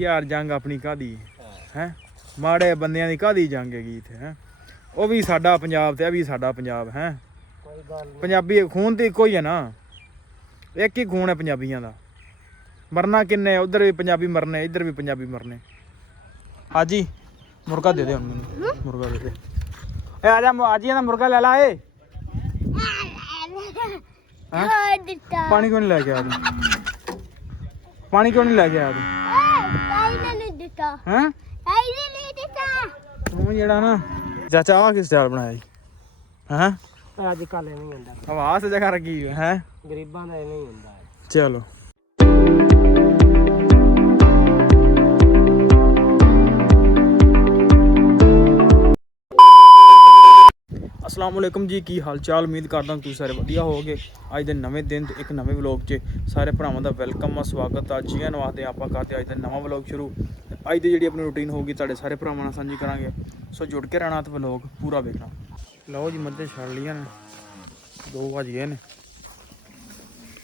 यार जंग अपनी कादी है माड़े बंदियां दी कादी जंग हैगी इत्थे है ਉਹ ਵੀ ਸਾਡਾ ਪੰਜਾਬ ਤੇ ਇਹ ਵੀ ਸਾਡਾ ਪੰਜਾਬ ਹੈ ਕੋਈ ਗੱਲ ਨਹੀਂ ਪੰਜਾਬੀ ਖੂਨ ਤੇ ਇੱਕੋ ਹੀ ਹੈ ਨਾ ਇੱਕ ਹੀ ਖੂਨ ਹੈ ਪੰਜਾਬੀਆਂ ਦਾ ਮਰਨਾ ਕਿੰਨੇ ਉਧਰ ਵੀ ਪੰਜਾਬੀ ਮਰਨੇ ਇੱਧਰ ਵੀ ਪੰਜਾਬੀ ਮਰਨੇ ਹਾਜੀ ਮੁਰਗਾ ਦੇ ਦੇ ਹੁਣ ਮੈਨੂੰ ਮੁਰਗਾ ਦੇ ਦੇ ਏ ਆ ਜਾ ਆਜੀ ਦਾ ਮੁਰਗਾ ਲੈ ਲਾ ਏ ਪਾਣੀ ਕਿਉਂ ਨਹੀਂ ਲੈ ਕੇ ਆਇਆ ਤੂੰ ਪਾਣੀ ਕਿਉਂ ਨਹੀਂ ਲੈ ਕੇ ਆਇਆ ਤੂੰ ਹੈਂ ਤੂੰ ਜਿਹੜਾ ਨਾ ਚਾਚਾ ਆ ਕਿਸ ਸਟਾਈਲ ਬਣਾਇਆ ਜੀ ਹੈਂ ਅੱਜ ਕੱਲ ਐਵੇਂ ਹੀ ਹੁੰਦਾ ਆਵਾਜ਼ ਜਗ੍ਹਾ ਰੱਖੀ ਹੈ ਗਰੀਬਾਂ ਦਾ ਐਵੇਂ ਹੀ ਹੁੰਦਾ ਚਲੋ अस्सलाम वालेकुम जी की हाल चाल उम्मीद करदा तुसीं सारे वधिया होवोगे अज दे नवें दिन ते एक नवें व्लॉग च सारे भरावां दा वेलकम आ स्वागत आ जी नवाते आपां करदे अज दा नवां व्लॉग शुरू अज दी जिहड़ी अपनी रूटीन होगी तुहाडे सारे भरावां नाल सांझी करांगे सो जुड़ के रहना ते व्लॉग पूरा वेखना लो जी मध्य छड़ लियां ने 2 बज गए ने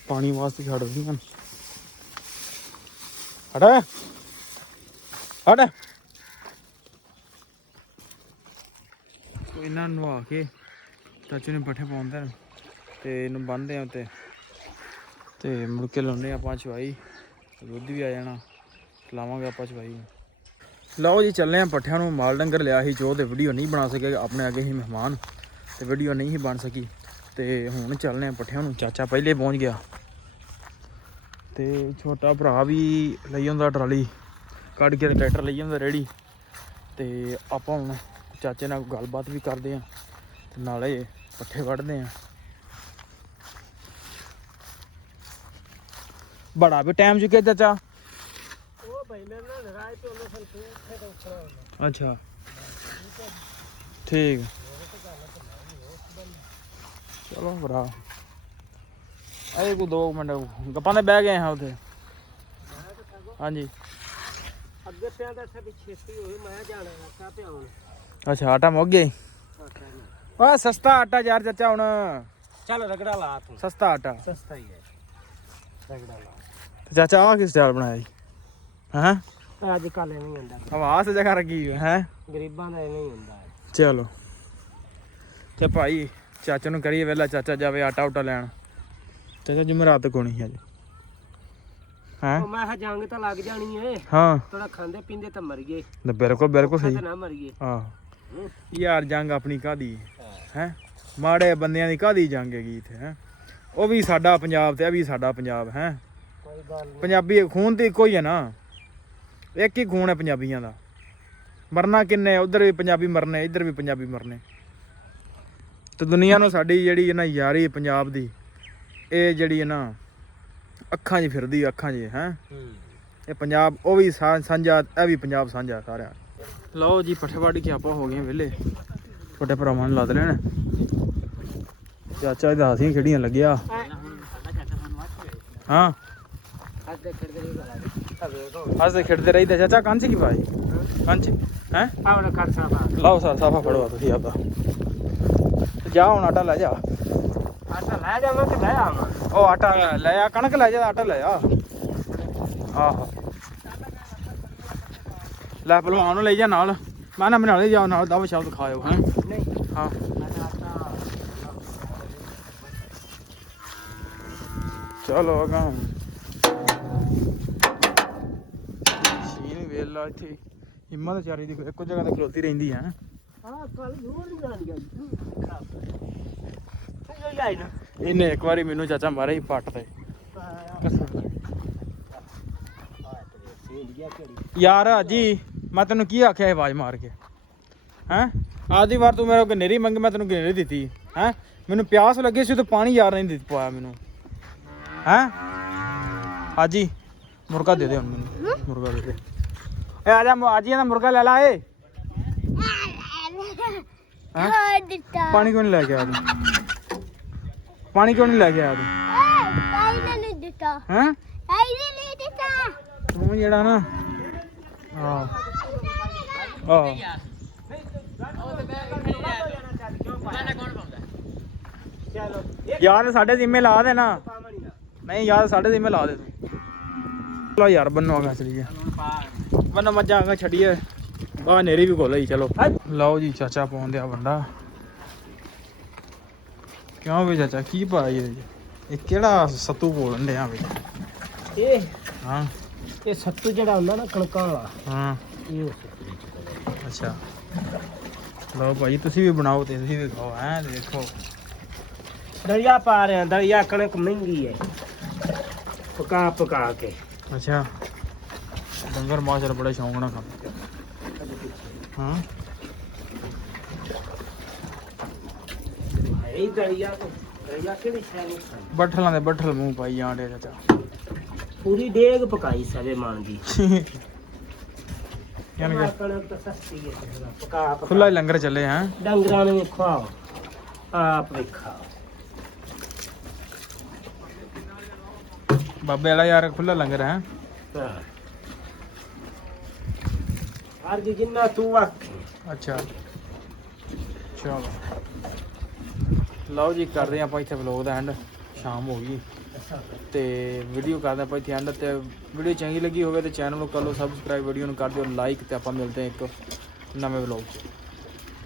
पानी वास्ते छड़ दियां हट हट ਇਹਨਾਂ ਨੂੰ ਨਵਾ ਕੇ ਚਾਚੂ ਨੇ ਪੱਠੇ ਪਾਉਂਦੇ ਨੇ ਤੇ ਇਹਨੂੰ ਬੰਨ੍ਹਦੇ ਆ ਤੇ ਮੁੜ ਕੇ ਲਾਉਂਦੇ ਆਪਾਂ ਚਵਾਈ ਦੁੱਧ ਵੀ ਆ ਜਾਣਾ ਲਾਵਾਂਗੇ ਆਪਾਂ ਚਵਾਈ ਲਓ ਜੀ ਚੱਲੇ ਆ ਪੱਠਿਆਂ ਨੂੰ ਮਾਲ ਡੰਗਰ ਲਿਆ ਸੀ ਜੋ ਤੇ ਵੀਡੀਓ ਨਹੀਂ ਬਣਾ ਸਕੇ ਆਪਣੇ ਅੱਗੇ ਹੀ ਮਹਿਮਾਨ ਤੇ ਵੀਡੀਓ ਨਹੀਂ ਹੀ ਬਣ ਸਕੀ ਤੇ ਹੁਣ ਚੱਲਨੇ ਆ ਪੱਠਿਆਂ ਨੂੰ ਚਾਚਾ ਪਹਿਲੇ ਪਹੁੰਚ ਗਿਆ ਤੇ ਛੋਟਾ ਭਰਾ ਵੀ ਲਈ ਆਉਂਦਾ ਟਰਾਲੀ ਕੱਢ ਕੇ ਟਰੈਕਟਰ ਲਈ ਆਉਂਦਾ ਰੇੜੀ ਤੇ ਆਪਾਂ ਹੁਣ ਚਾਚੇ ਨਾਲ ਗੱਲਬਾਤ ਵੀ ਕਰਦੇ ਆ ਤੇ ਨਾਲੇ ਪੱਠੇ ਵੱਢਦੇ ਆ ਬੜਾ ਵੀ ਟਾਈਮ ਚੁੱਕਿਆ ਚਾਚਾ ਉਹ ਭਾਈ ਮੇਰੇ ਨਾਲ ਰਾਜ ਤੋਂ ਉਹਨੇ ਸੰਤੂ ਉੱਥੇ ਤੋਂ ਉੱਠਣਾ ਅੱਛਾ ਠੀਕ ਚਲੋ ਭਰਾ ਆਏ ਕੋ 2 ਮਿੰਟ ਗੱਪਾਂ ਤੇ ਬਹਿ ਗਏ ਹਾਂ ਉੱਥੇ ਹਾਂਜੀ ਅੱਗੇ ਪਿਆ ਦਾ ਇੱਥੇ ਛੇਤੀ ਹੋਈ ਮੈਂ ਜਾਣਾ ਰੱਖਾ ਪਿਆ ਹੁਣ ਅੱਛਾ ਆਟਾ ਮੁੱਕ ਗਿਆ ਓਏ ਸਸਤਾ ਆਟਾ ਯਾਰ ਚਾਚਾ ਹੁਣ ਚੱਲ ਰਗੜਾ ਲਾ ਤੂੰ ਸਸਤਾ ਆਟਾ ਸਸਤਾ ਹੀ ਹੈ ਰਗੜਾ ਲਾ ਤੇ ਚਾਚਾ ਆ ਕਿਸ ਸਟਾਈਲ ਬਣਾਇਆ ਜੀ ਹੈਂ ਅੱਜ ਕੱਲ ਐਵੇਂ ਹੀ ਹੁੰਦਾ ਆਵਾਜ਼ ਜਗ੍ਹਾ ਰੱਖੀ ਹੈ ਗਰੀਬਾਂ ਦਾ ਐਵੇਂ ਹੀ ਹੁੰਦਾ ਚਲੋ ਤੇ ਭਾਈ ਚਾਚਾ ਨੂੰ ਕਰੀਏ ਵੇਲਾ ਚਾਚਾ ਜਾਵੇ ਆਟਾ ਉਟਾ ਲੈਣ ਚਾਚਾ ਜੁਮਰਾਤ ਕੋਣੀ ਹੈ ਜੀ ਹੈਂ ਉਹ ਮੈਂ ਜੰਗ ਤਾਂ ਲੱਗ ਜਾਣੀ ਏ ਹਾਂ ਥੋੜਾ ਖਾਂਦੇ ਪੀਂਦੇ ਤਾਂ ਮਰ ਗਏ ਬਿਲਕੁਲ ਸਹੀ ਨਾ ਮਰੀਏ ਆਹ ਯਾਰ ਜੰਗ ਆਪਣੀ ਕਾਦੀ ਹੈ ਮਾੜੇ ਬੰਦਿਆਂ ਦੀ ਕਾਦੀ ਜੰਗ ਹੈਗੀ ਇੱਥੇ ਹੈ ਉਹ ਵੀ ਸਾਡਾ ਪੰਜਾਬ ਤੇ ਇਹ ਵੀ ਸਾਡਾ ਪੰਜਾਬ ਹੈ ਕੋਈ ਗੱਲ ਨਹੀਂ ਪੰਜਾਬੀ ਖੂਨ ਤੇ ਇੱਕੋ ਹੀ ਹੈ ਨਾ ਇੱਕ ਹੀ ਖੂਨ ਹੈ ਪੰਜਾਬੀਆਂ ਦਾ ਮਰਨਾ ਕਿੰਨੇ ਉਧਰ ਵੀ ਪੰਜਾਬੀ ਮਰਨੇ ਇੱਧਰ ਵੀ ਪੰਜਾਬੀ ਮਰਨੇ ਤੇ ਦੁਨੀਆ ਨੂੰ ਸਾਡੀ ਜਿਹੜੀ ਨਾ ਯਾਰੀ ਪੰਜਾਬ ਦੀ ਇਹ ਜਿਹੜੀ ਹੈ ਨਾ ਅੱਖਾਂ 'ਚ ਫਿਰਦੀ ਅੱਖਾਂ 'ਚ ਹੈ ਇਹ ਪੰਜਾਬ ਉਹ ਵੀ ਸਾਂਝਾ ਇਹ ਵੀ ਪੰਜਾਬ ਸਾਂਝਾ ਸਾਰਿਆਂ ਲਓ ਜੀ ਪੱਠੇ ਵੱਢ ਕੇ ਆਪਾਂ ਹੋ ਗਏ ਵਿਹਲੇ ਛੋਟੇ ਭਰਾਵਾਂ ਨੂੰ ਲੱਦ ਲੈਣ ਚਾਚਾ ਇਹਦਾ ਅਸੀਂ ਖੇੜੀਆਂ ਲੱਗਿਆ ਹਾਂ ਅੱਜ ਤੇ ਖੇਡਦੇ ਰਹੀਦਾ ਚਾਚਾ ਕੰਚ ਕੀ ਪਾਈ ਕੰਚ ਹੈ ਆਉਣਾ ਕਰ ਸਾਫਾ ਲਾਓ ਸਾਫਾ ਫੜਵਾ ਤੁਸੀਂ ਆਪਦਾ ਜਾ ਹੁਣ ਆਟਾ ਲੈ ਜਾ ਆਟਾ ਲੈ ਜਾਵਾਂ ਕਿ ਲੈ ਆਵਾਂ ਉਹ ਆਟਾ ਲੈ ਆ ਕਣਕ ਲੈ ਜਾ ਆਟਾ ਲੈ ਆ ਆਹੋ ਲੈ ਭਲਵਾਨ ਨੂੰ ਲੈ ਜਾ ਨਾਲ ਮੈਂ ਨਾ ਬਣਾ ਲੈ ਜਾ ਨਾਲ ਦਵਾ ਸ਼ਬਦ ਖਾਇਓ ਹੈ ਨਹੀਂ ਹਾਂ ਚਲੋ ਅਗਾਂ ਸੀਨ ਵੇਲਾ ਇੱਥੇ ਹਿੰਮਤ ਚਾਰੀ ਦੀ ਇੱਕੋ ਜਗ੍ਹਾ ਤੇ ਖਲੋਤੀ ਰਹਿੰਦੀ ਹੈ ਹਾਂ ਕੱਲ ਦੂਰ ਨਹੀਂ ਜਾਣੀ ਗਈ ਇਹਨੇ ਇੱਕ ਵਾਰੀ ਮੈਨੂੰ ਚਾਚਾ ਮਾਰਿਆ ਸੀ ਪੱਟ ਤੇ ਯਾਰ ਜੀ ਮੈਂ ਤੈਨੂੰ ਕੀ ਆਖਿਆ ਆਵਾਜ਼ ਮਾਰ ਕੇ ਹੈਂ ਆਦੀ ਵਾਰ ਤੂੰ ਮੇਰੇ ਕੋਲ ਗਨੇਰੀ ਮੰਗੀ ਮੈਂ ਤੈਨੂੰ ਗਨੇਰੀ ਦਿੱਤੀ ਹੈਂ ਮੈਨੂੰ ਪਿਆਸ ਲੱਗੀ ਸੀ ਤੂੰ ਪਾਣੀ ਯਾਰ ਨਹੀਂ ਦਿੱਤਾ ਪਾਇਆ ਮੈਨੂੰ ਹੈਂ ਹਾਜੀ ਮੁਰਗਾ ਦੇ ਦੇ ਹੁਣ ਮੈਨੂੰ ਮੁਰਗਾ ਦੇ ਦੇ ਏ ਆ ਜਾ ਆਜੀ ਦਾ ਮੁਰਗਾ ਲੈ ਲਾ ਏ ਪਾਣੀ ਕਿਉਂ ਨਹੀਂ ਲੈ ਕੇ ਆਇਆ ਤੂੰ ਪਾਣੀ ਕਿਉਂ ਨਹੀਂ ਲੈ ਕੇ ਆਇਆ ਤੂੰ ਹੈਂ ਤੂੰ ਜਿਹੜਾ ਨਾ ਯਾਰ ਸਾਡੇ ਜ਼ਿੰਮੇ ਲਾ ਦੇ ਨਾ ਨਹੀਂ ਯਾਰ ਸਾਡੇ ਜ਼ਿੰਮੇ ਲਾ ਦੇ ਤੂੰ ਚਲੋ ਯਾਰ ਬੰਨੋ ਆ ਚਲੀਏ ਬੰਨਾ ਮੱਝਾਂ ਆਗਾ ਛੱਡੀਏ ਬਾਹਰ ਨੇਰੀ ਵੀ ਖੋਲ ਜੀ ਚਲੋ ਲਓ ਜੀ ਚਾਚਾ ਪਾਉਂਦੇ ਆ ਬੰਦਾ ਕਿਉਂ ਵੀ ਚਾਚਾ ਕੀ ਪਾਇਆ ਜੀ ਇਹ ਕਿਹੜਾ ਸੱਤੂ ਬੋਲਣ ਡਿਆ ਵੀ ਇਹ ਹਾਂ ਇਹ ਸੱਤੂ ਜਿਹੜਾ ਹੁੰਦਾ ਨਾ ਕਣਕਾਂ ਵਾਲਾ ਹਾਂ ਇਹ ਉਹ ਸੱਤੂ ਅੱਛਾ ਲਓ ਭਾਈ ਤੁਸੀਂ ਵੀ ਬਣਾਓ ਤੇ ਤੁਸੀਂ ਵੀ ਖਾਓ ਹੈਂ ਦੇਖੋ ਦਰਿਆ ਪਾ ਰਹੇ ਆ ਦਰਿਆ ਕਣਕ ਮਹਿੰਗੀ ਹੈ ਪਕਾ ਪਕਾ ਕੇ ਅੱਛਾ ਡੰਗਰ ਮਾਸ਼ਾਅੱਲਾ ਬੜਾ ਸ਼ੌਂਕ ਨਾਲ ਖਾਂਦੇ ਹਾਂ ਇਹ ਦਰਿਆ ਕਿਹੜੀ ਸ਼ੈ ਨਹੀਂ ਖਾਂਦੀ ਬੱਠਲਾਂ ਦੇ ਬੱਠਲ ਮੂੰਹ ਪਾਈ ਜਾਂਦੇ ਚਾਚਾ ਪੂਰੀ ਡੇਗ ਪਕਾਈ ਸਵੇ ਮਾਨ ਦੀ ਯਾਨੀ ਕਿ ਕਣਕ ਤਾਂ ਸਸਤੀ ਹੈ ਪਕਾ ਪਕਾ ਖੁੱਲਾ ਹੀ ਲੰਗਰ ਚੱਲੇ ਹਾਂ ਡੰਗਰਾਂ ਨੂੰ ਖਵਾਓ ਆਪ ਵੀ ਖਾਓ ਬਾਬੇ ਵਾਲਾ ਯਾਰ ਖੁੱਲਾ ਲੰਗਰ ਹੈ ਹਰ ਜਿੰਨਾ ਤੂੰ ਆਖ ਅੱਛਾ ਚਲੋ ਲਓ ਜੀ ਕਰਦੇ ਆਪਾਂ ਇੱਥੇ ਵਲੋਗ ਦਾ ਐਂਡ ਸ਼ਾਮ ਹੋ ਗਈ ਤੇ ਵੀਡੀਓ ਕਰਦੇ ਆਪਾਂ ਇੱਥੇ ਐਂਡ ਤੇ ਵੀਡੀਓ ਚੰਗੀ ਲੱਗੀ ਹੋਵੇ ਤੇ ਚੈਨਲ ਨੂੰ ਕਰ ਲਓ ਸਬਸਕ੍ਰਾਈਬ ਵੀਡੀਓ ਨੂੰ ਕਰ ਦਿਓ ਲਾਈਕ ਤੇ ਆਪਾਂ ਮਿਲਦੇ ਹਾਂ ਇੱਕ ਨਵੇਂ ਵਲੋਗ 'ਚ